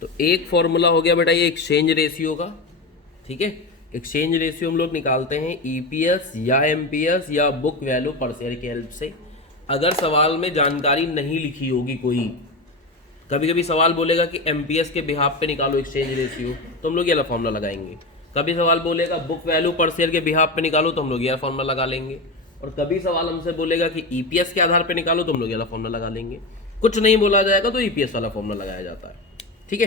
तो एक फॉर्मूला हो गया बेटा ये एक्सचेंज रेशियो का, ठीक है। एक्सचेंज रेशियो हम लोग निकालते हैं ईपीएस या एमपीएस या बुक वैल्यू पर शेयर की हेल्प से। अगर सवाल में जानकारी नहीं लिखी होगी कोई, कभी कभी सवाल बोलेगा कि एमपीएस के बिहाफ पे निकालो एक्सचेंज रेशियो, तो हम लोग ये वाला फॉर्मूला लगाएंगे। कभी सवाल बोलेगा बुक वैल्यू पर शेयर के बिहाफ पे निकालो, तो हम लोग ये फॉर्मूला लगा लेंगे। और कभी सवाल हमसे बोलेगा कि ईपीएस के आधार पे निकालो, तो हम लोग ये वाला फॉर्मूला लगा लेंगे। कुछ नहीं बोला जाएगा तो ईपीएस वाला फॉर्मूला लगाया जाता है, ठीक है।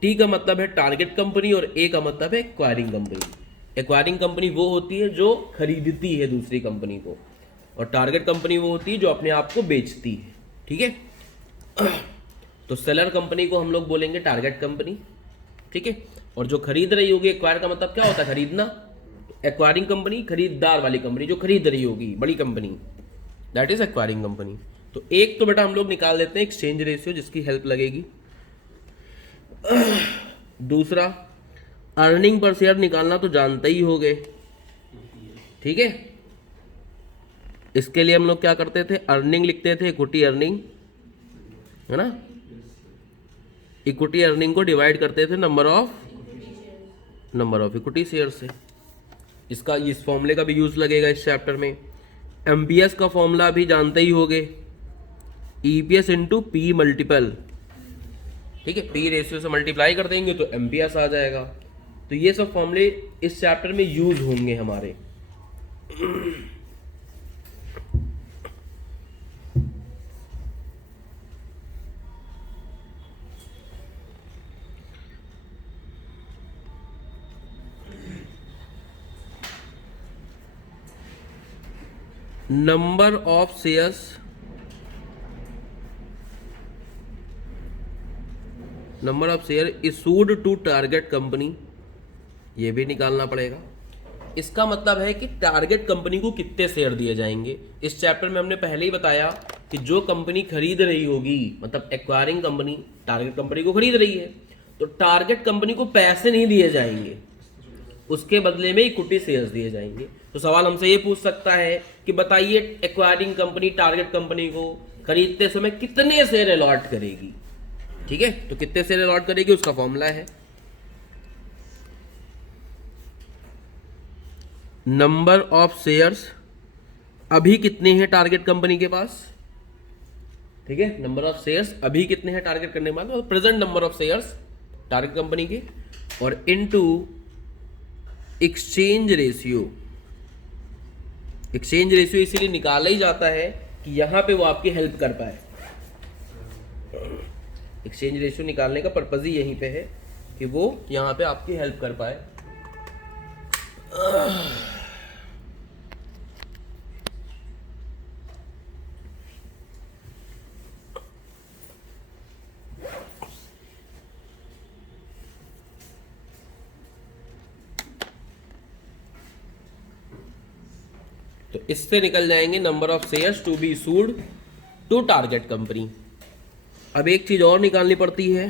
टी का मतलब है टारगेट कंपनी और ए का मतलब है एक्वायरिंग कंपनी। एक्वायरिंग कंपनी वो होती है जो खरीदती है दूसरी कंपनी को, और टारगेट कंपनी वो होती है जो अपने आप को बेचती है, ठीक है। तो सेलर कंपनी को हम लोग बोलेंगे टारगेट कंपनी, ठीक है। और जो खरीद रही होगी, एक्वायर का मतलब क्या होता है, खरीदना। एक्वायरिंग कंपनी खरीदार वाली कंपनी जो खरीद रही होगी, बड़ी company, that is acquiring company. तो एक तो बेटा हम लोग निकाल देते हैं एक्सचेंज रेशियो, जिसकी हेल्प लगेगी। दूसरा अर्निंग पर शेयर निकालना तो जानते ही होगे, ठीक है। इसके लिए हम लोग क्या करते थे, अर्निंग लिखते थे, इक्विटी अर्निंग, है ना। इक्विटी अर्निंग को डिवाइड करते थे नंबर ऑफ इक्विटी शेयर से। इसका इस फॉर्मूले का भी यूज लगेगा इस चैप्टर में। एमपीएस का फॉर्मूला भी जानते ही होगे, ईपीएस इंटू पी मल्टीपल, ठीक है। पी रेशियो से मल्टीप्लाई कर देंगे तो एमपीएस आ जाएगा। तो ये सब फॉर्मूले इस चैप्टर में यूज होंगे हमारे। Number of shares issued to target company, ये भी निकालना पड़ेगा। इसका मतलब है कि टारगेट कंपनी को कितने शेयर दिए जाएंगे। इस चैप्टर में हमने पहले ही बताया कि जो कंपनी खरीद रही होगी, मतलब एक्वायरिंग कंपनी टारगेट कंपनी को खरीद रही है, तो टारगेट कंपनी को पैसे नहीं दिए जाएंगे, उसके बदले में इक्विटी शेयर्स दिए जाएंगे। तो सवाल हमसे ये पूछ सकता है कि बताइए एक्वायरिंग कंपनी टारगेट कंपनी को खरीदते समय कितने शेयर अलॉट करेगी, ठीक है। तो कितने शेयर अलॉट करेगी उसका फॉर्मूला है नंबर ऑफ शेयर्स, अभी कितने हैं टारगेट कंपनी के पास, ठीक है। नंबर ऑफ शेयर्स अभी कितने हैं टारगेट करने के बाद, present number of shares target company के, और into exchange ratio. Exchange ratio इसीलिए निकाला ही जाता है कि यहां पे वो आपकी हेल्प कर पाए। एक्सचेंज रेशियो निकालने का पर्पज ही यहीं पे है कि वो यहां पे आपकी हेल्प कर पाए। तो इससे निकल जाएंगे number of shares to be issued to target company. अब एक चीज और निकालनी पड़ती है,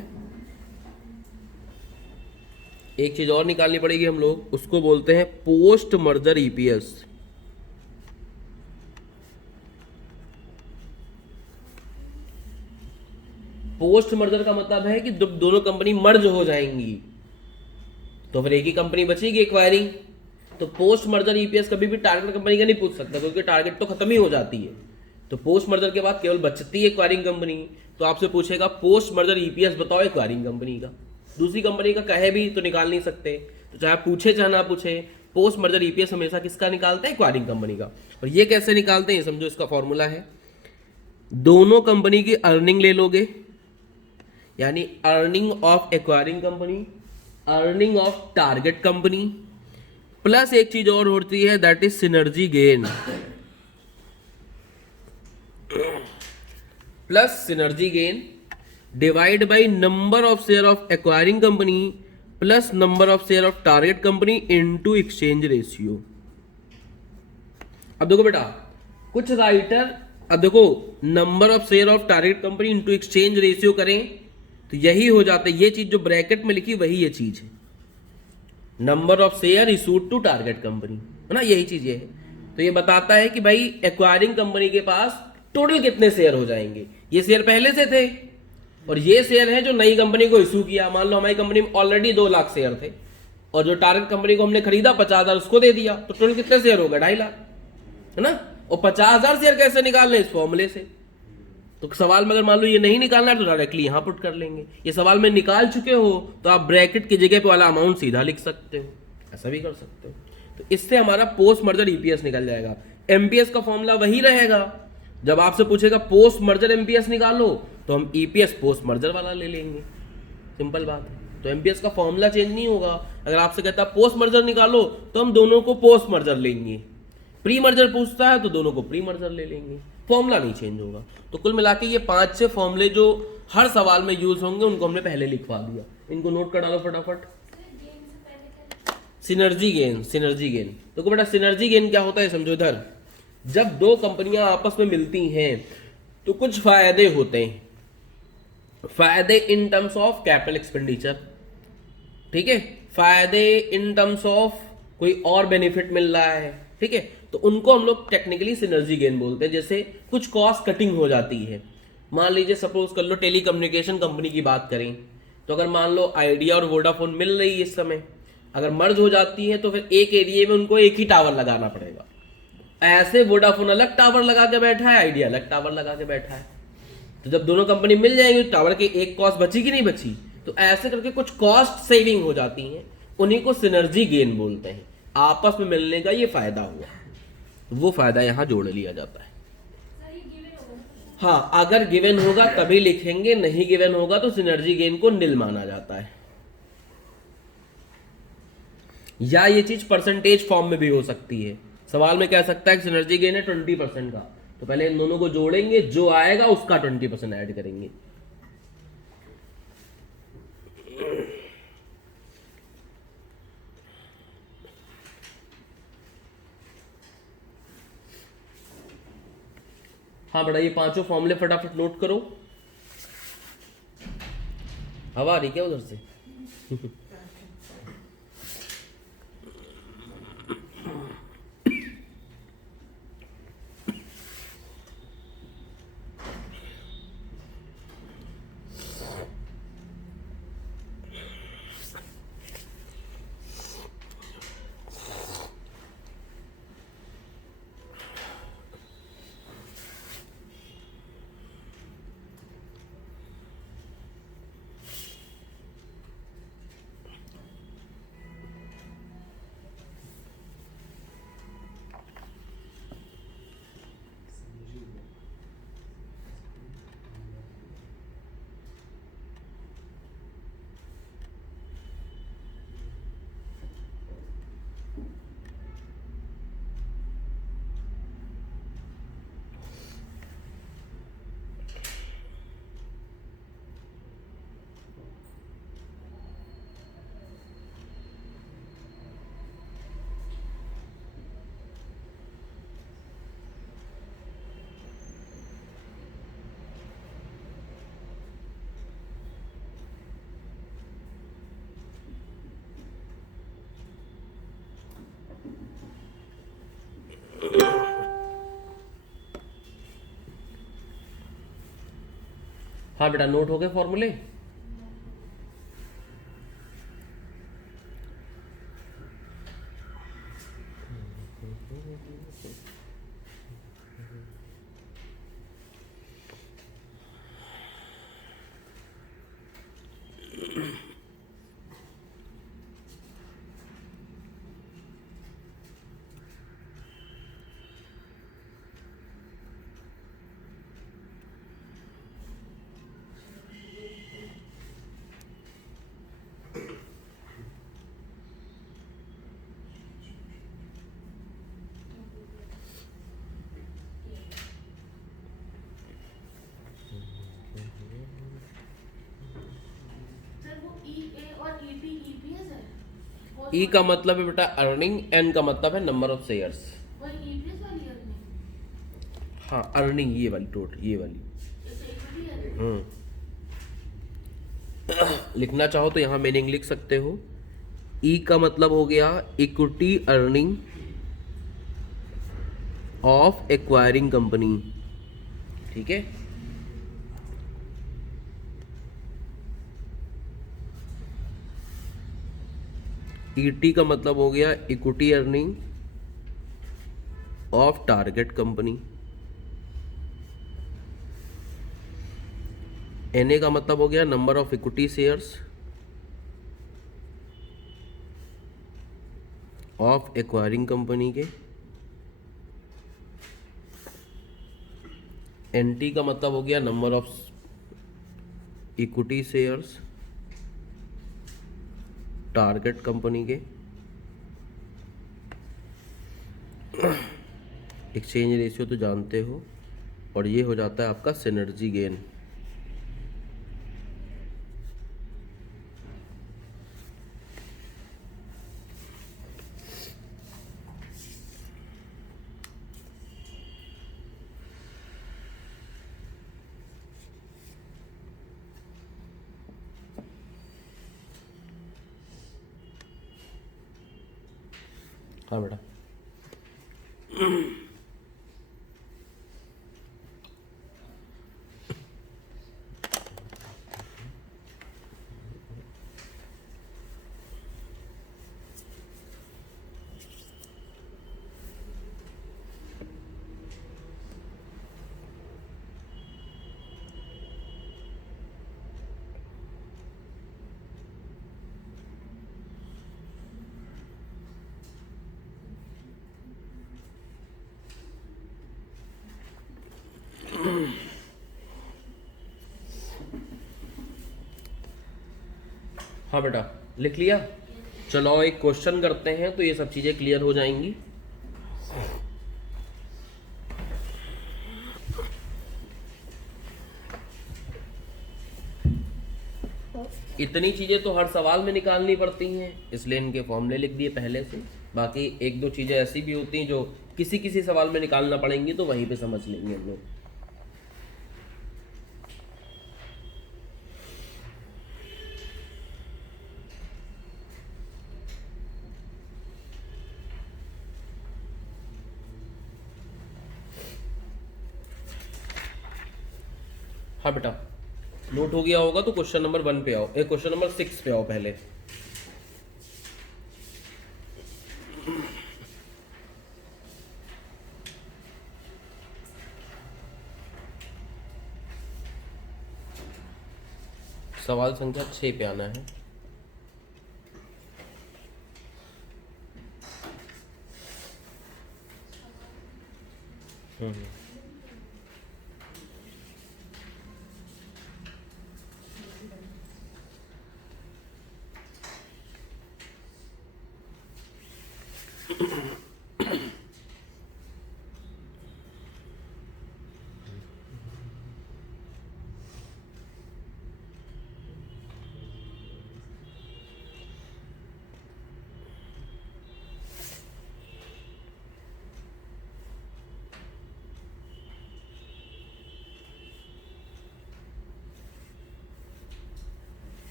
एक चीज और निकालनी पड़ेगी हम लोग, उसको बोलते हैं post merger EPS. Post merger का मतलब है कि जब दोनों कंपनी मर्ज हो जाएंगी तो फिर एक ही कंपनी बचेगी एक्वायरिंग। तो पोस्ट मर्जर ईपीएस कभी भी टारगेट कंपनी का नहीं पूछ सकता, क्योंकि टारगेट तो खत्म ही हो जाती है। तो पोस्ट मर्जर के बाद केवल बचती है एक्वायरिंग कंपनी। तो आपसे पूछेगा पोस्ट मर्जर ईपीएस बताओ एक्वायरिंग कंपनी का, दूसरी कंपनी का कहे भी तो निकाल नहीं सकते। तो चाहे पूछे चाहे ना पूछे, पोस्ट मर्जर ईपीएस हमेशा किसका निकालते हैं, एक्वायरिंग कंपनी का। और ये कैसे निकालते हैं, समझो इसका फॉर्मूला है, दोनों कंपनी की अर्निंग ले लोगे, यानी earning of acquiring company, earning of target company, plus एक चीज और होती है that is synergy gain, plus synergy gain divide by number of share of acquiring company plus number of share of target company into exchange ratio. अब देखो बेटा, कुछ writer, अब देखो number of share of target company into exchange ratio करें तो यही हो जाता है। ये चीज जो ब्रैकेट में लिखी वही ये चीज है, number of share issued to target company, है ना, यही चीज ये है। तो ये बताता है कि भाई एक्वायरिंग कंपनी के पास टोटल कितने शेयर हो जाएंगे। ये शेयर पहले से थे और ये शेयर है जो नई कंपनी को इशू किया। मान लो हमारी कंपनी में ऑलरेडी 2 लाख शेयर थे और जो टारगेट कंपनी को हमने खरीदा 50,000 उसको दे दिया, तो टोटल कितने शेयर हो गए, 2.5 लाख, है ना। और 50,000 शेयर कैसे निकालने, इस फॉर्मूले से। तो सवाल में अगर मान लो ये नहीं निकालना है तो डायरेक्टली यहां पुट कर लेंगे। ये सवाल में निकाल चुके हो तो आप ब्रैकेट की जगह पे वाला अमाउंट सीधा लिख सकते हो, ऐसा भी कर सकते हो। तो इससे हमारा पोस्ट मर्जर ईपीएस निकल जाएगा। एमपीएस का फॉर्मूला वही रहेगा। जब आपसे पूछेगा पोस्ट मर्जर एमपीएस निकालो तो हम ईपीएस पोस्ट मर्जर वाला ले लेंगे, सिंपल बात है। तो एमपीएस का फॉर्मूला चेंज नहीं होगा। अगर आपसे कहता है पोस्ट मर्जर निकालो तो हम दोनों को पोस्ट मर्जर लेंगे, प्री मर्जर पूछता है तो दोनों को प्री मर्जर ले लेंगे, फॉर्मूला नहीं चेंज होगा। तो कुल मिला के ये 5-6 फॉर्मूले जो हर सवाल में यूज होंगे उनको हमने पहले लिखवा दिया। इनको नोट कर डालो फटाफट। सिनर्जी गेन, सिनर्जी गेन तो बेटा सिनर्जी गेन क्या होता है समझो इधर। जब 2 कंपनियां आपस में मिलती हैं तो कुछ फायदे होते हैं। फायदे in terms of capital expenditure, ठीक है, फायदे इन टर्म्स ऑफ कोई और बेनिफिट मिल रहा है, ठीक है, तो उनको हम लोग टेक्निकली सिनर्जी गेन बोलते हैं। जैसे कुछ कॉस्ट कटिंग हो जाती है। मान लीजिए सपोज कर लो टेली कम्युनिकेशन कंपनी की बात करें तो अगर मान लो आइडिया और वोडाफोन मिल रही है इस समय, अगर मर्ज हो जाती है तो फिर एक एरिया में उनको एक ही टावर लगाना पड़ेगा। ऐसे वोडाफोन अलग टावर लगा के बैठा है, आइडिया अलग टावर लगा के बैठा है। तो जब दोनों कंपनी मिल जाएंगी तो टावर की एक कॉस्ट बची कि नहीं बची। तो ऐसे करके कुछ कॉस्ट सेविंग हो जाती हैं, उन्हीं को सिनर्जी गेन बोलते हैं। आपस में मिलने का ये फायदा हुआ, वो फायदा यहां जोड़ लिया जाता है। हाँ, अगर गिवन होगा तभी लिखेंगे, नहीं गिवन होगा तो सिनर्जी गेन को निल माना जाता है। या ये चीज परसेंटेज फॉर्म में भी हो सकती है। सवाल में कह सकता है कि सिनर्जी गेन है 20% का, तो पहले इन दोनों को जोड़ेंगे, जो आएगा उसका 20% ऐड करेंगे। हाँ बेटा, ये 5 फॉर्मूले फटाफट नोट करो। हवा आ रही क्या उधर से? हाँ बेटा, नोट हो गए फॉर्मूले। ई का मतलब है बेटा अर्निंग, एन का मतलब है नंबर ऑफ शेयर्स। हाँ, अर्निंग ये वाली टोटल, ये वाली। लिखना चाहो तो यहां मीनिंग लिख सकते हो। ई का मतलब हो गया equity earning of acquiring company, ठीक है। ईटी का मतलब हो गया equity earning of target company. NA का मतलब हो गया number of equity shares of acquiring company के। एनटी का मतलब हो गया number of equity shares target company के। एक्सचेंज रेशियो तो जानते हो, और ये हो जाता है आपका सिनर्जी गेन। हाँ बेटा। हाँ बेटा, लिख लिया। चलो एक क्वेश्चन करते हैं तो ये सब चीजें क्लियर हो जाएंगी। इतनी चीजें तो हर सवाल में निकालनी पड़ती हैं, इसलिए इनके फॉर्मूले लिख दिए पहले से। बाकी एक दो चीजें ऐसी भी होती हैं जो किसी किसी सवाल में निकालना पड़ेंगी, तो वहीं पे समझ लेंगे हम लोग। हाँ बेटा, नोट हो गया होगा तो क्वेश्चन नंबर 1 पे आओ, क्वेश्चन नंबर 6 पे आओ पहले। सवाल संख्या 6 पे आना है।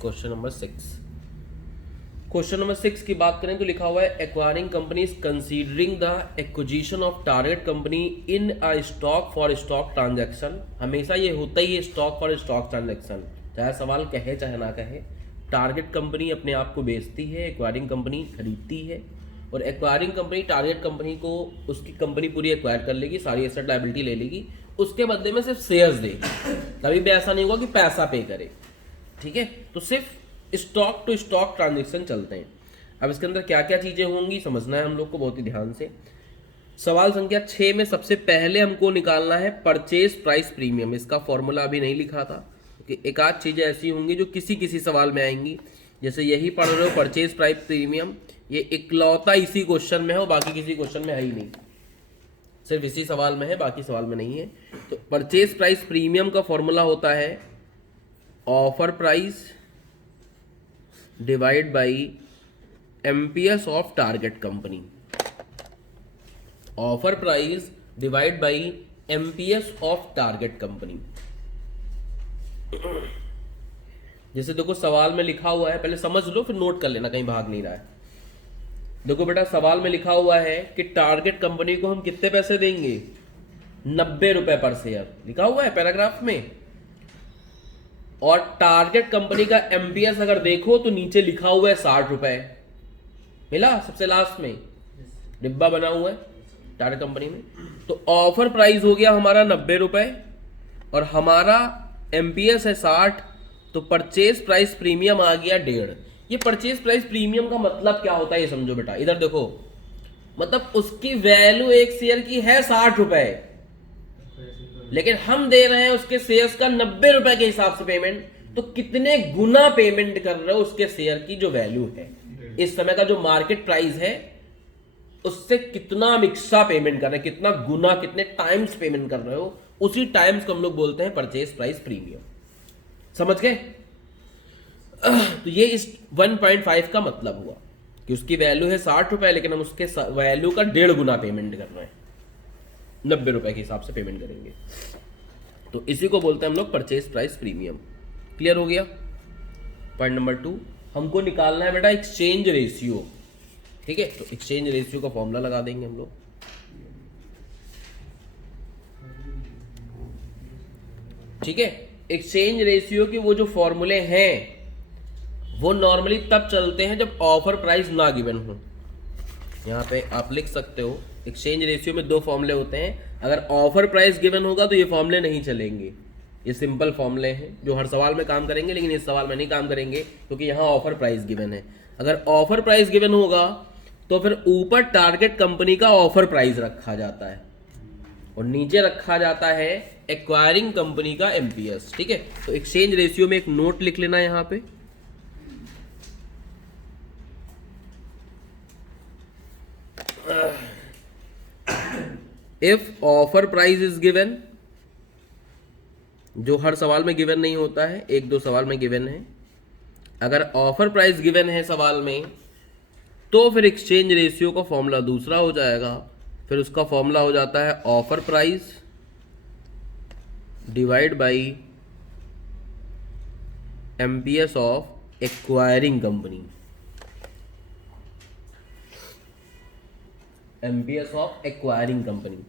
Question number 6। क्वेश्चन नंबर 6 की बात करें तो लिखा हुआ है acquiring company is considering the acquisition of target company in a stock for stock transaction. हमेशा ये होता ही है स्टॉक फॉर स्टॉक ट्रांजैक्शन, चाहे सवाल कहे चाहे ना कहे। टारगेट कंपनी अपने आप को बेचती है, एक्वायरिंग कंपनी खरीदती है, और एक्वायरिंग कंपनी टारगेट कंपनी को उसकी कंपनी पूरी एक्वायर कर लेगी, सारी एसेट लायबिलिटी ले लेगी, उसके बदले में सिर्फ शेयर्स देगी। कभी भी ऐसा नहीं होगा कि पैसा पे करे, ठीक है। तो सिर्फ स्टॉक टू स्टॉक ट्रांजेक्शन चलते हैं। अब इसके अंदर क्या क्या चीजें होंगी समझना है हम लोग को बहुत ही ध्यान से। सवाल संख्या 6 में सबसे पहले हमको निकालना है परचेज प्राइस प्रीमियम। इसका फॉर्मूला अभी नहीं लिखा था कि एक आध चीजें ऐसी होंगी जो किसी किसी सवाल में आएंगी, जैसे यही पढ़ रहे हो परचेज प्राइस प्रीमियम, ये इकलौता इसी क्वेश्चन में है और बाकी किसी क्वेश्चन में है ही नहीं, सिर्फ इसी सवाल में है, बाकी सवाल में नहीं है। तो परचेज प्राइस प्रीमियम का फॉर्मूला होता है offer price divide by MPS of target company. Offer price divide by MPS of target company. जैसे देखो सवाल में लिखा हुआ है, पहले समझ लो फिर नोट कर लेना, कहीं भाग नहीं रहा है। देखो बेटा सवाल में लिखा हुआ है कि टारगेट कंपनी को हम कितने पैसे देंगे, 90 रुपए पर शेयर, लिखा हुआ है पैराग्राफ में। और टारगेट कंपनी का एमपीएस अगर देखो तो नीचे लिखा हुआ है 60 रुपए, मिला सबसे लास्ट में डिब्बा बना हुआ है टारगेट कंपनी में। तो ऑफर प्राइस हो गया हमारा 90 रुपए और हमारा एमपीएस है 60, तो परचेज प्राइस प्रीमियम आ गया 1.5। ये परचेज प्राइस प्रीमियम का मतलब क्या होता है ये समझो बेटा, इधर देखो, मतलब उसकी वैल्यू एक शेयर की है 60 रुपए, लेकिन हम दे रहे हैं उसके शेयर्स का 90 रुपए के हिसाब से पेमेंट, तो कितने गुना पेमेंट कर रहे हो उसके शेयर की जो वैल्यू है, इस समय का जो मार्केट प्राइस है उससे कितना मिक्सा पेमेंट कर रहे हैं, कितना गुना, कितने टाइम्स पेमेंट कर रहे हो, उसी टाइम्स को हम लोग बोलते हैं परचेज प्राइस प्रीमियम। समझ गए? तो ये इस 1.5 का मतलब हुआ कि उसकी वैल्यू है 60 रुपए, लेकिन हम उसके वैल्यू का 1.5 गुना पेमेंट कर रहे हैं, 90 रुपए के हिसाब से पेमेंट करेंगे। तो इसी को बोलते हैं हम लोग परचेज प्राइस प्रीमियम। क्लियर हो गया? पॉइंट नंबर 2 हमको निकालना है बेटा एक्सचेंज रेशियो। ठीक है, तो एक्सचेंज रेशियो का फॉर्मूला लगा देंगे हम लोग। ठीक है, एक्सचेंज रेशियो के वो जो फॉर्मूले हैं वो नॉर्मली तब चलते हैं जब ऑफर प्राइस ना गिवन हो। यहाँ पे आप लिख सकते हो एक्सचेंज रेशियो में 2 फॉर्मूले होते हैं, अगर ऑफर प्राइस गिवन होगा तो ये फॉर्मूले नहीं चलेंगे। ये सिंपल फॉर्मूले हैं जो हर सवाल में काम करेंगे, लेकिन इस सवाल में नहीं काम करेंगे क्योंकि यहाँ ऑफर प्राइस गिवन है। अगर ऑफर प्राइस गिवन होगा तो फिर ऊपर टारगेट कंपनी का ऑफर प्राइस रखा जाता है और नीचे रखा जाता है एक्वायरिंग कंपनी का एमपीएस। ठीक है, तो एक्सचेंज रेशियो में एक नोट लिख लेना यहाँ पे, if offer price is given, जो हर सवाल में गिवन नहीं होता है, 1-2 सवाल में गिवन है। अगर ऑफर प्राइस गिवन है सवाल में तो फिर एक्सचेंज रेशियो का फॉर्मूला दूसरा हो जाएगा, फिर उसका फॉर्मूला हो जाता है offer price divide by MPS of acquiring company, MPS of acquiring company.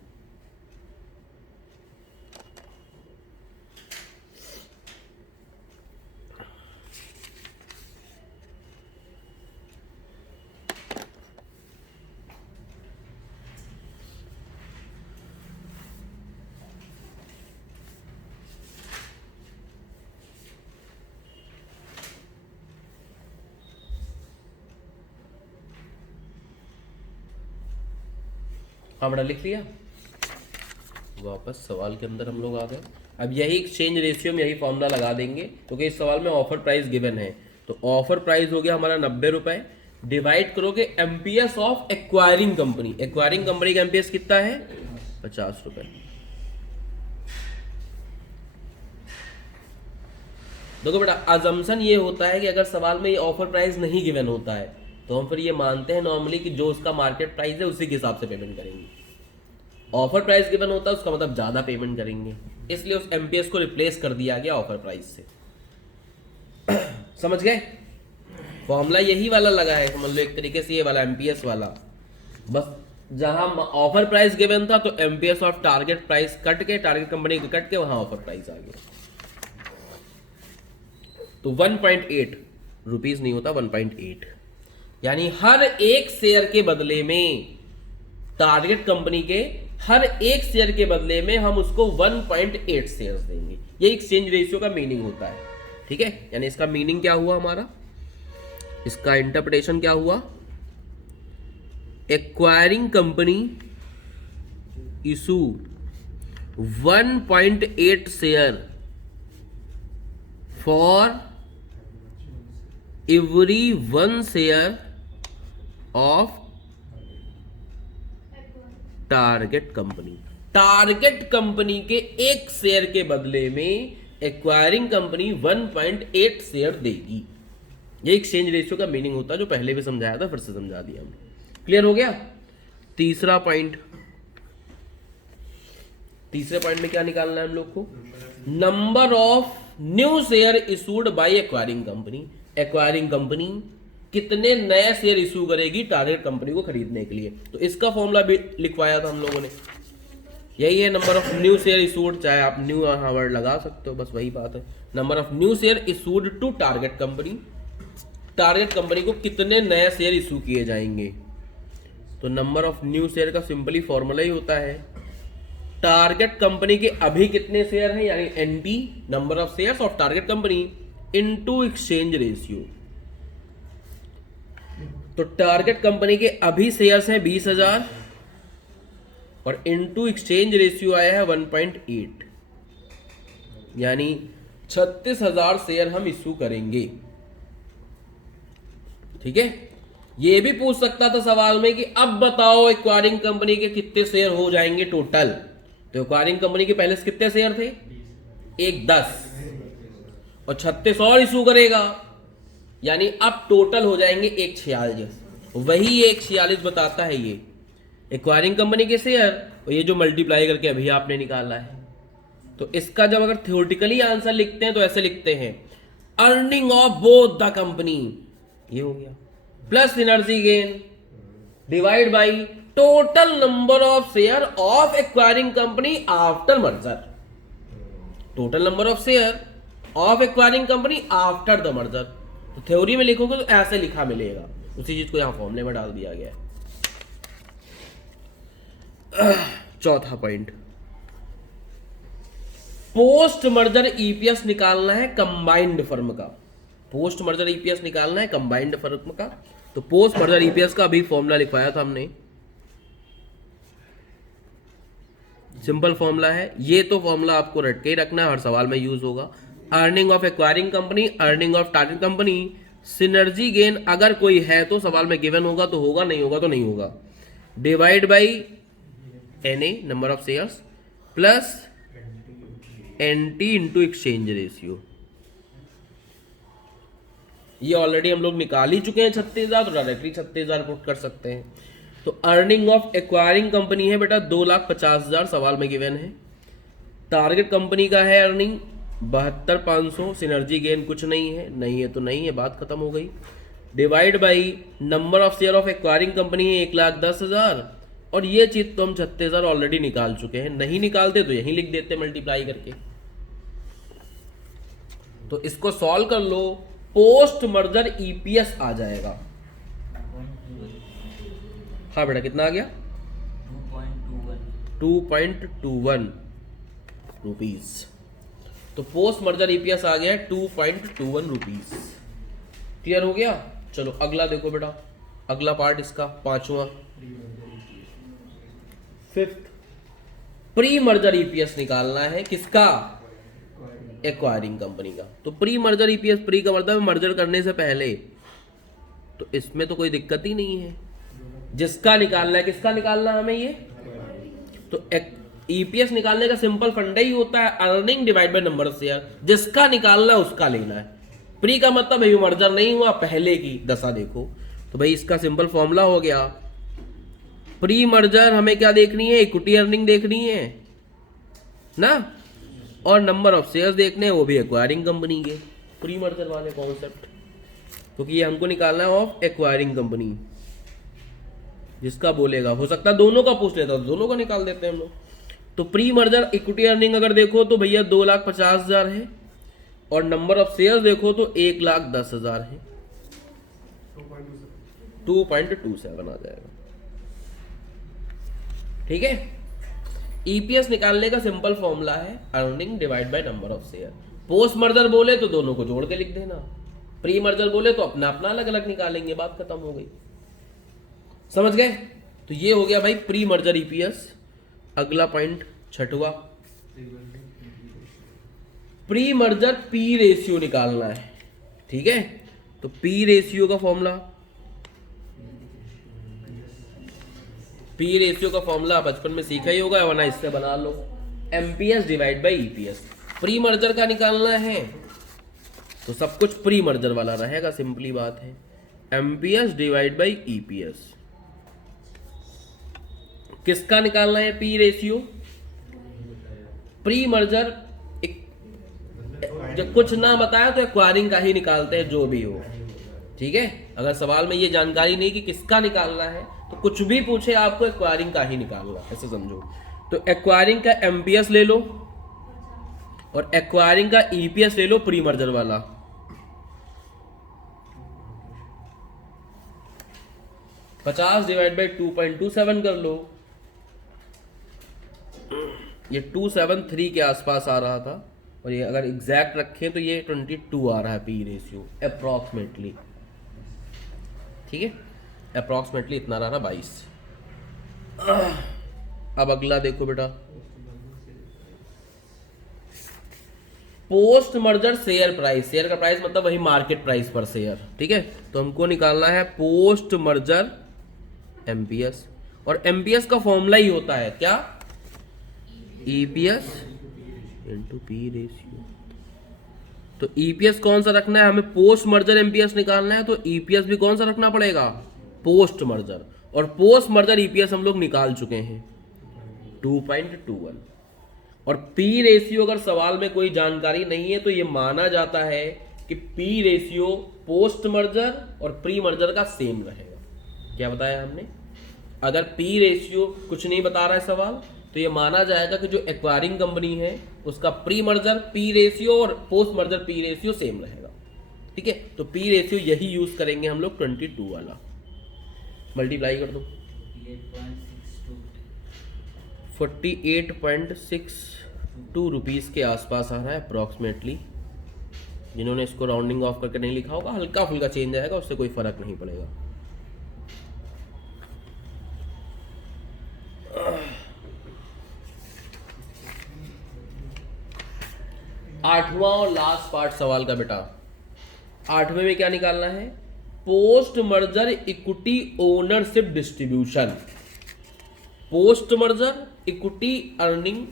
हाँ बेटा लिख लिया, वापस सवाल के अंदर हम लोग आ गए। अब यही एक्सचेंज रेशियो में यही फॉर्मूला लगा देंगे क्योंकि इस सवाल में ऑफर प्राइस गिवन है। तो ऑफर प्राइस हो गया हमारा 90 रुपए, डिवाइड करोगे MPS of acquiring company. Acquiring company का एमपीएस कितना है? 50 रुपए। देखो बेटा अजम्पशन ये होता है कि अगर सवाल में ये ऑफर प्राइस नहीं गिवन होता है तो हम फिर ये मानते हैं नॉर्मली कि जो उसका मार्केट प्राइस है उसी के हिसाब से पेमेंट करेंगे। ऑफर प्राइस गिवन होता है उसका मतलब ज्यादा पेमेंट करेंगे, इसलिए उस एमपीएस को रिप्लेस कर दिया गया ऑफर प्राइस से। समझ गए? फॉर्मूला यही वाला लगा है, समझ लो एक तरीके से ये वाला एमपीएस वाला, बस जहां ऑफर प्राइस गिवन था तो MPS of target price cut के, टारगेट कंपनी को कट के वहां ऑफर प्राइस आ गया। तो 1.8 रुपीज नहीं होता 1.8, यानी हर एक शेयर के बदले में, टारगेट कंपनी के हर एक शेयर के बदले में हम उसको 1.8 शेयर्स देंगे। ये एक्सचेंज रेशियो का मीनिंग होता है। ठीक है, यानी इसका मीनिंग क्या हुआ हमारा, इसका इंटरप्रिटेशन क्या हुआ, acquiring company issue 1.8 share for every 1 share of target company. Target company के एक शेयर के बदले में एक्वायरिंग कंपनी 1.8 शेयर देगी। ये एक्सचेंज रेशियो का मीनिंग होता है, जो पहले भी समझाया था, फिर से समझा दिया हमने। क्लियर हो गया? तीसरा पॉइंट, तीसरे पॉइंट में क्या निकालना है हम लोग को? Number of new share issued by acquiring company. Acquiring company कितने नए शेयर इशू करेगी टारगेट कंपनी को खरीदने के लिए। तो इसका फॉर्मूला भी लिखवाया था हम लोगों ने, यही है number of new share issued, चाहे आप न्यू यहाँ वर्ड लगा सकते हो, बस वही बात है। Number of new share issued to target company, target company को कितने नए शेयर इशू किए जाएंगे। तो नंबर ऑफ न्यू शेयर का सिंपली फॉर्मूला ही होता है टारगेट कंपनी के अभी कितने शेयर हैं, यानी NT number of shares of target company into exchange ratio. तो टारगेट कंपनी के अभी शेयर्स हैं 20,000 और इनटू एक्सचेंज रेशियो आया है 1.8, यानी 36,000 शेयर हम इशू करेंगे। ठीक है, ये भी पूछ सकता था सवाल में कि अब बताओ एक्वायरिंग कंपनी के कितने शेयर हो जाएंगे टोटल। तो एक्वायरिंग कंपनी के पहले से कितने शेयर थे? एक 10 और 36 और इशू करेगा, यानी अब टोटल हो जाएंगे एक 46। वही एक 46 बताता है ये एक्वायरिंग कंपनी के शेयर, और ये जो मल्टीप्लाई करके अभी आपने निकाला है। तो इसका जब अगर थ्योरेटिकली आंसर लिखते हैं तो ऐसे लिखते हैं earning of both the company, ये हो गया, plus synergy gain divide by total number of share of acquiring company after merger. Total number of share of acquiring company after the merger. तो थ्योरी में लिखोगे तो ऐसे लिखा मिलेगा, उसी चीज को यहां फॉर्मूले में डाल दिया गया है। चौथा पॉइंट, पोस्ट मर्जर ईपीएस निकालना है कंबाइंड फर्म का। पोस्ट मर्जर ईपीएस निकालना है कंबाइंड फर्म का। तो पोस्ट मर्जर ईपीएस का अभी फॉर्मूला लिखवाया था हमने, सिंपल फॉर्मूला है ये। तो फॉर्मूला आपको रट के ही रखना है, हर सवाल में यूज होगा। Earning of acquiring company, earning of target company, synergy gain अगर कोई है तो सवाल में गिवन होगा तो होगा, नहीं होगा तो नहीं होगा, divide by NA number of shares plus NT into exchange ratio. ये ऑलरेडी हम लोग निकाल ही चुके हैं 36,000, तो डायरेक्टली 36,000 पुट कर सकते हैं। तो अर्निंग ऑफ एक्वायरिंग कंपनी है बेटा 2,50,000 सवाल में गिवन है। टारगेट कंपनी का है अर्निंग 72,500, सिनर्जी गेन कुछ नहीं है तो नहीं है, बात खत्म हो गई। Divide by number of share of acquiring company है 1,10,000, और ये चीज तो हम 36,000 ऑलरेडी निकाल चुके हैं। नहीं निकालते तो यहीं लिख देते मल्टीप्लाई करके। तो इसको सॉल्व कर लो, पोस्ट मर्जर ईपीएस आ जाएगा। हाँ बेटा कितना आ गया? 2.21 रुपीज। तो पोस्ट मर्जर ईपीएस आ गया 2.21 रुपीज। क्लियर हो गया? चलो अगला देखो बेटा, अगला पार्ट इसका पांचवा, फिफ्थ, प्री मर्जर ईपीएस निकालना है किसका? एक्वायरिंग कंपनी का। तो प्री मर्जर ईपीएस, प्री का मतलब मर्जर करने से पहले, तो इसमें तो कोई दिक्कत ही नहीं है। जिसका निकालना है, किसका निकालना है हमें ये? तो ईपीएस निकालने का सिंपल फंडा ही होता है earning divide by number of share. जिसका निकालना है उसका लेना है। प्री का मतलब भाई मर्जर नहीं हुआ, पहले की दशा देखो। तो भाई इसका सिंपल फॉर्मूला हो गया, प्री मर्जर हमें क्या देखनी है? इक्विटी अर्निंग देखनी है ना, और नंबर ऑफ शेयर्स देखने हैं, वो भी एक्वायरिंग कंपनी के प्री मर्जर वाले कॉन्सेप्ट, क्योंकि ये हमको निकालना है ऑफ एक्वायरिंग कंपनी। जिसका बोलेगा, हो सकता है दोनों का पूछ लेता, दोनों का निकाल देते हैं हम लोग। तो प्री मर्जर इक्विटी अर्निंग अगर देखो तो भैया 2,50,000 है, और नंबर ऑफ शेयर्स देखो तो 1,10,000 है, 2.27 आ जाएगा। ठीक है, ईपीएस निकालने का सिंपल फॉर्मूला है earning divide by number of share. Post merger बोले तो दोनों को जोड़ के लिख देना, प्री मर्जर बोले तो अपना अपना अलग अलग निकालेंगे, बात खत्म हो गई। समझ गए? तो ये हो गया भाई प्री मर्जर ईपीएस। अगला पॉइंट छठवा, प्री मर्जर पी रेशियो निकालना है। ठीक है, तो पी रेशियो का फॉर्मूला, पी रेशियो का फॉर्मूला बचपन में सीखा ही होगा, वरना इससे बना लो, MPS divide by EPS. Pre merger का निकालना है तो सब कुछ प्री मर्जर वाला रहेगा, सिंपली बात है, एमपीएस डिवाइड बाई ईपीएस। किसका निकालना है पी रेशियो? प्री मर्जर जब कुछ ना बताया तो एक्वायरिंग का ही निकालते हैं जो भी हो, ठीक है। अगर सवाल में ये जानकारी नहीं कि किसका निकालना है तो कुछ भी पूछे आपको एक्वायरिंग का ही निकालना, ऐसे समझो। तो एक्वायरिंग का एमपीएस ले लो और एक्वायरिंग का ईपीएस ले लो प्री मर्जर वाला। 50 डिवाइड बाई 2.27 कर लो, ये 273 के आसपास आ रहा था, और ये अगर एग्जैक्ट रखें तो ये 22 आ रहा है पी रेशियो अप्रॉक्सीमेटली, ठीक है। अप्रॉक्सीमेटली इतना रहा 22। अब अगला देखो बेटा, post merger share price. Share का प्राइस मतलब वही मार्केट प्राइस पर शेयर, ठीक है। तो हमको निकालना है पोस्ट मर्जर एमपीएस, और एमपीएस का फॉर्मूला ही होता है क्या, ईपीएस इनटू पी रेशियो। तो ईपीएस कौन सा रखना है हमें, पोस्ट मर्जर एमपीएस निकालना है, तो ईपीएस भी कौन सा रखना पड़ेगा, पोस्ट मर्जर। और पोस्ट मर्जर ईपीएस हम लोग निकाल चुके हैं 2.21। और पी रेशियो अगर सवाल में कोई जानकारी नहीं है तो ये माना जाता है कि पी रेशियो पोस्ट मर्जर और प्री मर्जर का सेम रहेगा। क्या बताया हमने, अगर पी रेशियो कुछ नहीं बता रहा है सवाल तो ये माना जाएगा कि जो एक्वायरिंग कंपनी है उसका प्री मर्जर पी रेशियो और post merger P ratio same रहेगा, ठीक है। तो पी रेशियो यही यूज करेंगे हम लोग 22 वाला। मल्टीप्लाई कर दो, 48.62 रुपीज़ के आसपास आ रहा है अप्रॉक्सीमेटली। जिन्होंने इसको राउंडिंग ऑफ करके नहीं लिखा होगा, हल्का फुल्का चेंज आएगा, उससे कोई फर्क नहीं पड़ेगा। आठवां और लास्ट पार्ट सवाल का बेटा, आठवें में क्या निकालना है, post merger equity ownership distribution. Post merger equity earning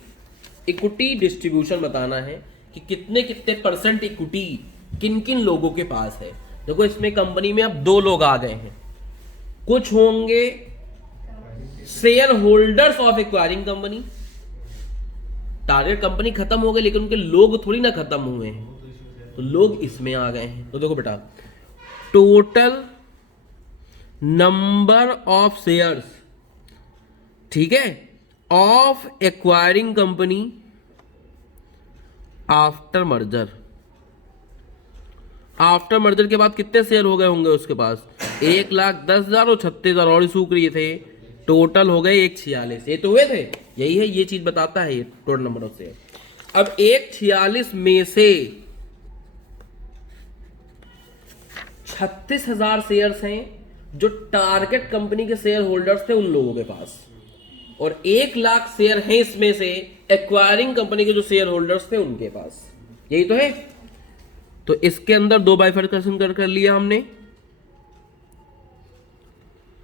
equity distribution बताना है कि कितने कितने परसेंट इक्विटी किन किन लोगों के पास है। देखो इसमें कंपनी में अब 2 लोग आ गए हैं, कुछ होंगे share holders of acquiring company, target company खत्म हो गई लेकिन उनके लोग थोड़ी ना खत्म हुए हैं, तो लोग इसमें आ गए हैं। तो देखो बेटा, टोटल नंबर ऑफ शेयर्स, ठीक है, of acquiring company after merger. After merger के बाद कितने शेयर हो गए होंगे उसके पास, 1,10,000 और 36,000 और सूख रही थे, टोटल हो गए 146। ये तो हुए थे, यही है, ये चीज बताता है ये टोटल नंबर ऑफ शेयर। अब 146 में से 36,000 शेयर्स हैं जो टारगेट कंपनी के शेयर होल्डर्स थे उन लोगों के पास, और 1,00,000 शेयर हैं इसमें से एक्वायरिंग कंपनी के जो शेयर होल्डर्स थे उनके पास। यही तो है। तो इसके अंदर 2 बाइफरकेशन कर लिया हमने,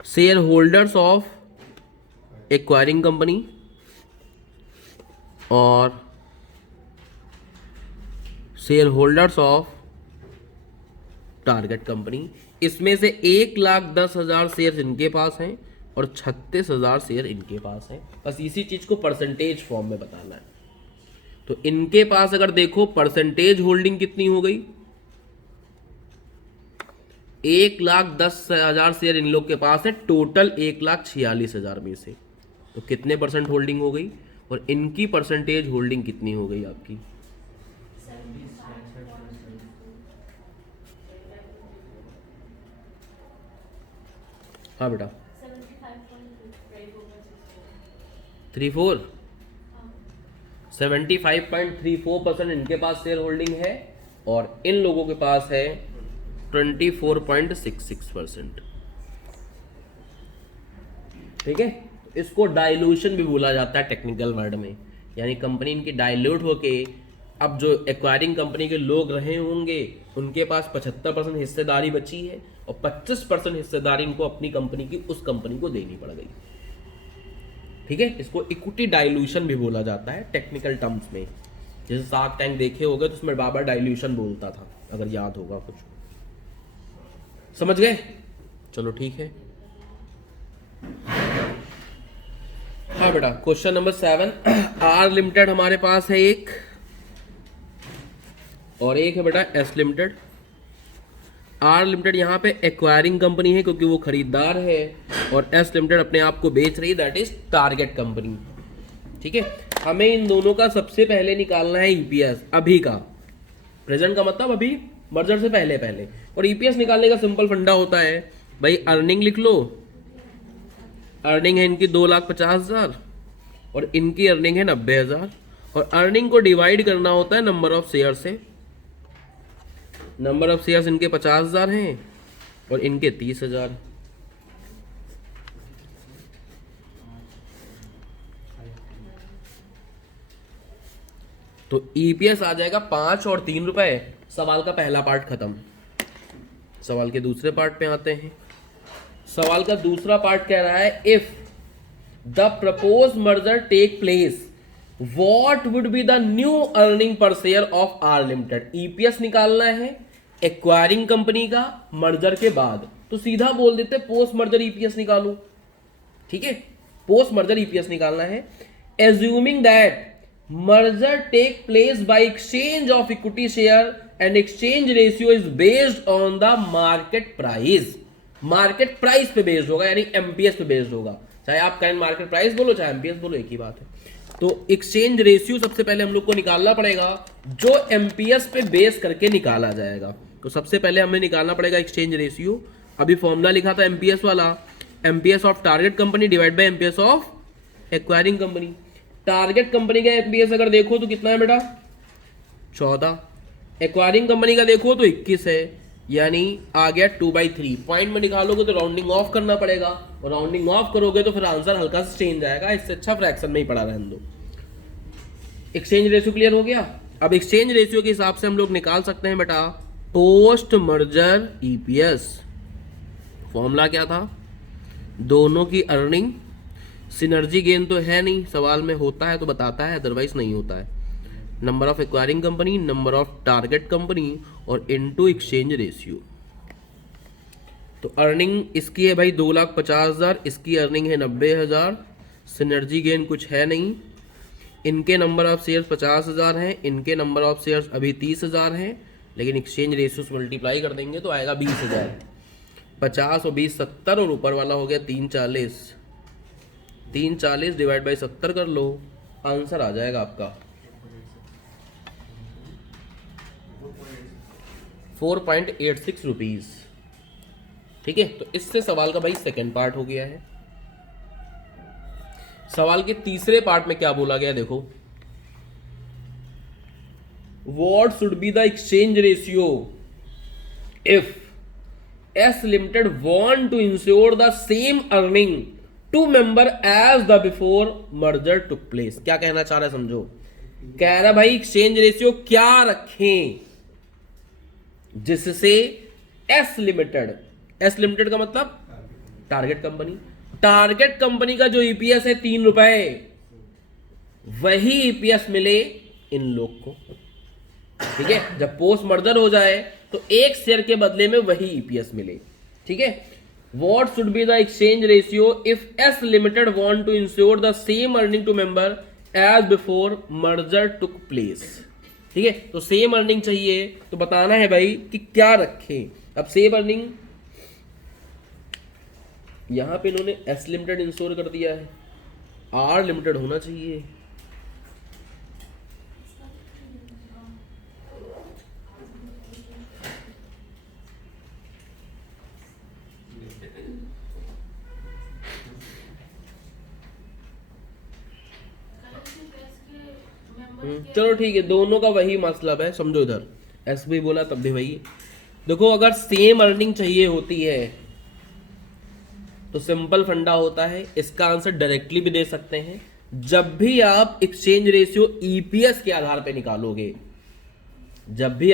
share holders of acquiring company और share holders of target company. इसमें से 1,10,000 शेयर इनके पास हैं और 36,000 शेयर इनके पास हैं। बस इसी चीज को परसेंटेज फॉर्म में बताना है। तो इनके पास अगर देखो परसेंटेज होल्डिंग कितनी हो गई, 1,10,000 शेयर इन लोग के पास है टोटल 1,46,000 में से, तो कितने परसेंट होल्डिंग हो गई, और इनकी परसेंटेज होल्डिंग कितनी हो गई आपकी, 75। हाँ बेटा 75.34% इनके पास शेयर होल्डिंग है और इन लोगों के पास है 24.66%, ठीक है। इसको डाइल्यूशन भी बोला जाता है टेक्निकल वर्ड में, यानी कंपनी इनकी डाइल्यूट होके अब जो एक्वायरिंग कंपनी के लोग रहे होंगे उनके पास 75% हिस्सेदारी बची है और 25% हिस्सेदारी इनको अपनी कंपनी की उस कंपनी को देनी पड़ गई, ठीक है। इसको इक्विटी डाइल्यूशन भी बोला जाता है टेक्निकल टर्म्स में। जैसे शार्क टैंक देखे होगे तो उसमें बाबा डाइल्यूशन बोलता था, अगर याद होगा कुछ, समझ गए। चलो ठीक है। हाँ बेटा, क्वेश्चन नंबर 7, आर लिमिटेड हमारे पास है एक, और एक है बेटा एस लिमिटेड। आर लिमिटेड यहाँ पे एक्वायरिंग कंपनी है क्योंकि वो खरीदार है, और एस लिमिटेड अपने आप को बेच रही है, दैट इज टारगेट कंपनी। ठीक है, हमें इन दोनों का सबसे पहले निकालना है ईपीएस अभी का, प्रेजेंट का मतलब अभी मर्जर से पहले पहले। और ईपीएस निकालने का सिंपल फंडा होता है भाई, अर्निंग लिख लो, अर्निंग है इनकी 2,50,000 और इनकी अर्निंग है 90,000, और अर्निंग को डिवाइड करना होता है नंबर ऑफ शेयर से। नंबर ऑफ शेयर्स इनके 50,000 हैं और इनके 30,000। तो ईपीएस आ जाएगा 5 और 3 रुपए। सवाल का पहला पार्ट खत्म। सवाल के दूसरे पार्ट पे आते हैं। सवाल का दूसरा पार्ट कह रहा है, if the propose merger take place what would be the new earning per share of R limited. EPS निकालना है एक्वायरिंग कंपनी का मर्जर के बाद, तो सीधा बोल देते पोस्ट मर्जर ईपीएस निकालो। ठीक है, पोस्ट मर्जर ईपीएस निकालना है। Assuming that merger take place by exchange of equity share and exchange ratio is based on the market price. Market price पे बेस्ड होगा, यानी एमपीएस पे बेस्ड होगा। चाहे आप करंट मार्केट प्राइस बोलो चाहे एमपीएस बोलो, एक ही बात है। तो एक्सचेंज रेशियो सबसे पहले हम लोग को निकालना पड़ेगा, जो एमपीएस पे बेस करके निकाला जाएगा। तो सबसे पहले हमें निकालना पड़ेगा एक्सचेंज रेशियो। अभी फॉर्मूला लिखा था एमपीएस वाला, MPS of target company divide by MPS of acquiring company. Target company का एमपीएस अगर देखो तो कितना है बेटा, 14। एक्वायरिंग कंपनी का देखो तो 21 है, यानी आ गया 2/3। पॉइंट में निकालोगे तो राउंडिंग ऑफ करना पड़ेगा, और राउंडिंग ऑफ करोगे तो फिर आंसर हल्का सा चेंज आएगा। इससे अच्छा फ्रैक्शन में ही पड़ा रहने दो। एक्सचेंज रेशियो क्लियर हो गया। अब एक्सचेंज रेशियो के हिसाब से हम लोग निकाल सकते हैं बेटा पोस्ट मर्जर ईपीएस। फॉर्मूला क्या था, दोनों की अर्निंग, सिनर्जी गेन तो है नहीं, सवाल में होता है तो बताता है, अदरवाइज नहीं होता है। Number of acquiring company, number of target company और इनटू एक्सचेंज रेशियो। तो अर्निंग इसकी है भाई 2,50,000, इसकी अर्निंग है 90,000। सिनर्जी गेन कुछ है नहीं। इनके नंबर ऑफ शेयर्स 50,000 हैं, इनके नंबर ऑफ शेयर्स अभी 30,000 हैं, लेकिन एक्सचेंज रेशियो से मल्टीप्लाई कर देंगे तो आएगा 20,000। 50 और 20 70, और ऊपर वाला हो गया 340। 340 डिवाइड बाई 70 कर लो, आंसर आ जाएगा आपका 4.86 रुपीज। ठीक है, तो इससे सवाल का भाई सेकंड पार्ट हो गया है। सवाल के तीसरे पार्ट में क्या बोला गया देखो, what should be the exchange ratio if S limited want to ensure the same earning to member as the before merger took place. क्या कहना चाह रहा है समझो, कह रहा भाई एक्सचेंज रेशियो क्या रखें जिससे एस लिमिटेड का मतलब टारगेट कंपनी, टारगेट कंपनी का जो ईपीएस है 3 रुपए, वही ईपीएस मिले इन लोग को। ठीक है, जब पोस्ट मर्जर हो जाए तो एक शेयर के बदले में वही ईपीएस मिले। ठीक है, what should be the exchange ratio if S limited want to ensure the same earning to member as before merger took place. ठीक है, तो सेम अर्निंग चाहिए तो बताना है भाई कि क्या रखें। अब सेम अर्निंग यहां पे इन्होंने एस लिमिटेड इंश्योर कर दिया है, आर लिमिटेड होना चाहिए। चलो ठीक है, दोनों का वही मतलब है, समझो इधर एस भी बोला तब भी वही। देखो अगर सेम अर्निंग चाहिए होती है तो सिंपल फंडा होता है, इसका आंसर डायरेक्टली भी दे सकते हैं। जब भी आप एक्सचेंज रेशियो ईपीएस के आधार पे निकालोगे, जब भी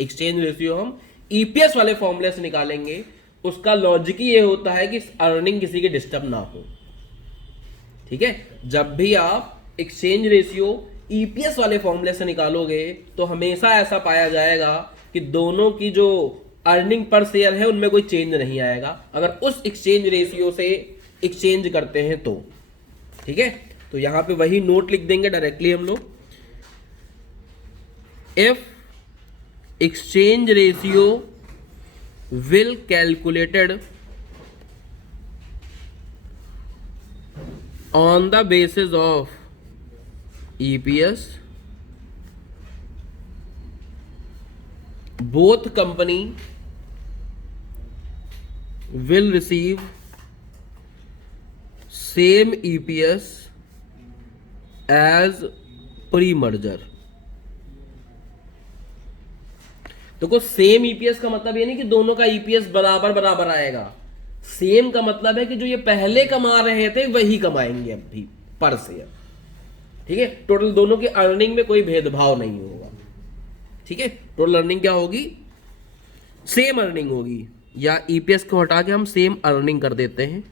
एक्सचेंज रेशियो हम ईपीएस वाले फॉर्मूले से निकालेंगे, उसका लॉजिक ये होता है कि अर्निंग किसी की डिस्टर्ब ना हो। ठीक है, जब भी आप एक्सचेंज रेशियो ईपीएस वाले फॉर्मूले से निकालोगे तो हमेशा ऐसा पाया जाएगा कि दोनों की जो अर्निंग पर शेयर है उनमें कोई चेंज नहीं आएगा, अगर उस एक्सचेंज रेशियो से एक्सचेंज करते हैं तो। ठीक है, तो यहां पे वही नोट लिख देंगे डायरेक्टली हम लोग, if exchange ratio will calculated on the basis of EPS, both company will receive same EPS as pre-merger। देखो सेम ईपीएस का मतलब ये नहीं कि दोनों का ईपीएस बराबर बराबर आएगा, सेम का मतलब है कि जो ये पहले कमा रहे थे वही कमाएंगे अब भी पर शेयर, ठीक है। टोटल दोनों की अर्निंग में कोई भेदभाव नहीं होगा, ठीक है। टोटल अर्निंग क्या होगी, सेम अर्निंग होगी, या ईपीएस को हटा के हम सेम अर्निंग कर देते हैं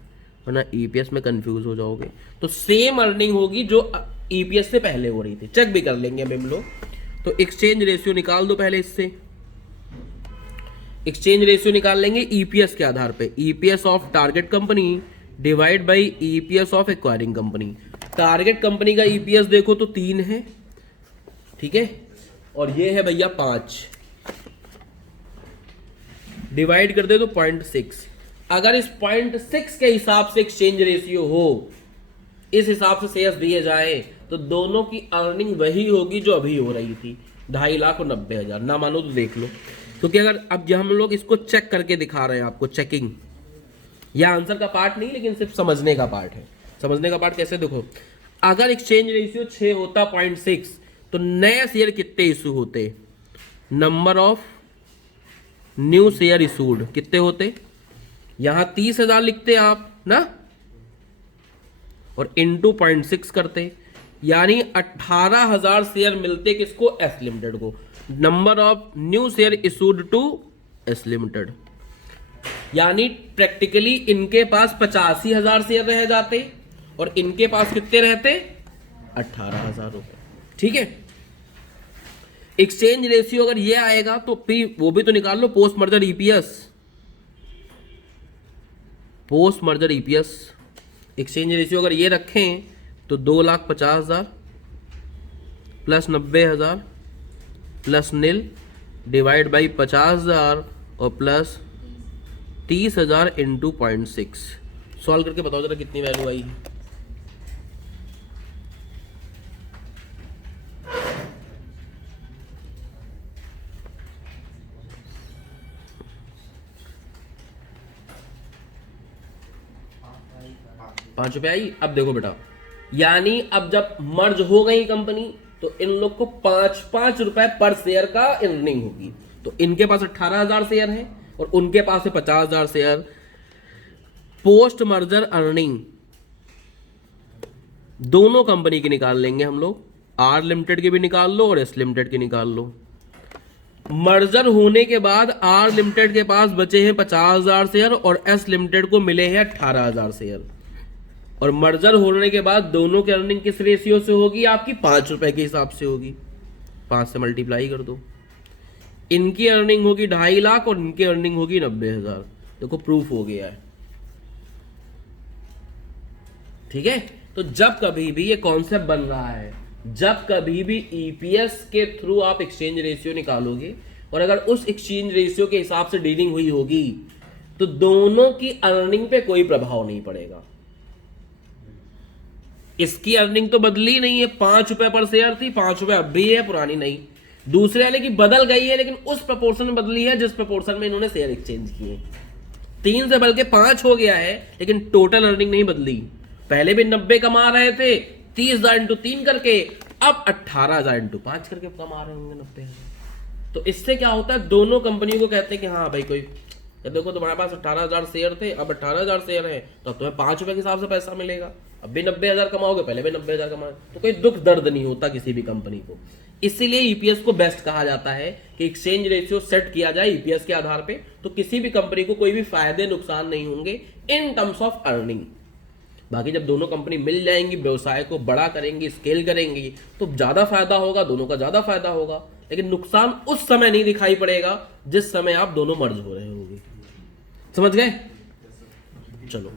वरना ईपीएस में कंफ्यूज हो जाओगे। तो सेम अर्निंग होगी जो ईपीएस से पहले हो रही थी, चेक भी कर लेंगे हम लोग। तो एक्सचेंज रेशियो निकाल दो पहले, इससे एक्सचेंज रेशियो निकाल लेंगे ईपीएस के आधार पे, EPS of target company divide by EPS of acquiring company. Target company का ईपीएस देखो तो 3 है, ठीक है, और ये है भैया 5, डिवाइड कर दे तो 0.6। अगर इस 0.6 के हिसाब से एक्सचेंज रेशियो हो, इस हिसाब से शेयर्स दिए जाए, तो दोनों की अर्निंग वही होगी जो अभी हो रही थी, 2,90,000। ना मानो तो देख लो, क्योंकि अगर अब हम लोग इसको चेक करके दिखा रहे हैं आपको, चेकिंग या आंसर का पार्ट नहीं, लेकिन सिर्फ समझने का पार्ट है। समझने का पार्ट कैसे, देखो अगर एक्सचेंज रेशियो 6 होता 0.6, तो नए शेयर कितने इशू होते, number of new share issued कितने होते, यहां 30,000 लिखते आप ना, और इंटू 0.6 करते, यानी 18,000 शेयर मिलते किसको, एस लिमिटेड को। Number of new share issued to S limited, यानी प्रैक्टिकली इनके पास 85,000 शेयर रह जाते और इनके पास कितने रहते, 18,000 रुपए, ठीक है। एक्सचेंज रेशियो अगर ये आएगा तो पी वो भी तो निकाल लो, post merger EPS, post merger EPS. Exchange ratio अगर ये रखें तो 2,50,000 plus 90,000 plus nil divide by 50,000 और प्लस 30,000 इंटू 0.6। सॉल्व करके बताओ जरा कितनी वैल्यू आई। ₹5 आई। अब देखो बेटा, यानी अब जब मर्ज हो गई कंपनी तो इन लोग को 5-5 रुपए पर शेयर का अर्निंग होगी। तो इनके पास 18,000 शेयर है और उनके पास है 50,000 शेयर। पोस्ट मर्जर अर्निंग दोनों कंपनी की निकाल लेंगे हम लोग, आर लिमिटेड की भी निकाल लो और एस लिमिटेड की निकाल लो। मर्जर होने के बाद आर लिमिटेड के पास बचे हैं 50,000 शेयर और एस लिमिटेड को मिले हैं 18,000 शेयर। और मर्जर होने के बाद दोनों की अर्निंग किस रेशियो से होगी, आपकी 5 रुपए के हिसाब से होगी। 5 से मल्टीप्लाई कर दो, इनकी अर्निंग होगी 2.5 लाख और इनकी अर्निंग होगी 90,000। देखो प्रूफ हो गया है, ठीक है। तो जब कभी भी ये कॉन्सेप्ट बन रहा है, जब कभी भी ईपीएस के थ्रू आप एक्सचेंज रेशियो निकालोगे और अगर उस एक्सचेंज रेशियो के हिसाब से डीलिंग हुई होगी तो दोनों की अर्निंग पे कोई प्रभाव नहीं पड़ेगा। इसकी अर्निंग तो बदली नहीं है, 5 रुपए पर शेयर थी, 5 रुपए अब भी है, पुरानी नहीं। दूसरे वाले की बदल गई है लेकिन उस प्रपोर्शन में बदली है जिस प्रपोर्शन में इन्होंने शेयर एक्सचेंज किए। 3 से बल्कि 5 हो गया है लेकिन टोटल अर्निंग नहीं बदली। पहले भी 90 कमा रहे थे 30,000 इंटू 3 करके, अब 18,000 इंटू 5 करके कमा रहे होंगे 90,000। तो इससे क्या होता है, दोनों कंपनियों को कहते हैं कि हाँ भाई कोई देखो तुम्हारे पास 18,000 शेयर थे, अब 18,000 शेयर है तो अब तुम्हें 5 रुपए के हिसाब से पैसा मिलेगा। अब भी 90,000 कमाओगे, पहले भी 90,000 कमाए, तो कोई दुख दर्द नहीं होता किसी भी कंपनी को। इसीलिए ईपीएस को बेस्ट कहा जाता है कि एक्सचेंज रेशियो सेट किया जाए ईपीएस के आधार पे, तो किसी भी कंपनी को कोई भी फायदे नुकसान नहीं होंगे इन टर्म्स ऑफ अर्निंग। बाकी जब दोनों कंपनी मिल जाएंगी, व्यवसाय को बड़ा करेंगी, स्केल करेंगी, तो ज्यादा फायदा होगा, दोनों का ज्यादा फायदा होगा। लेकिन नुकसान उस समय नहीं दिखाई पड़ेगा जिस समय आप दोनों मर्ज हो रहे होंगे। समझ गए? चलो।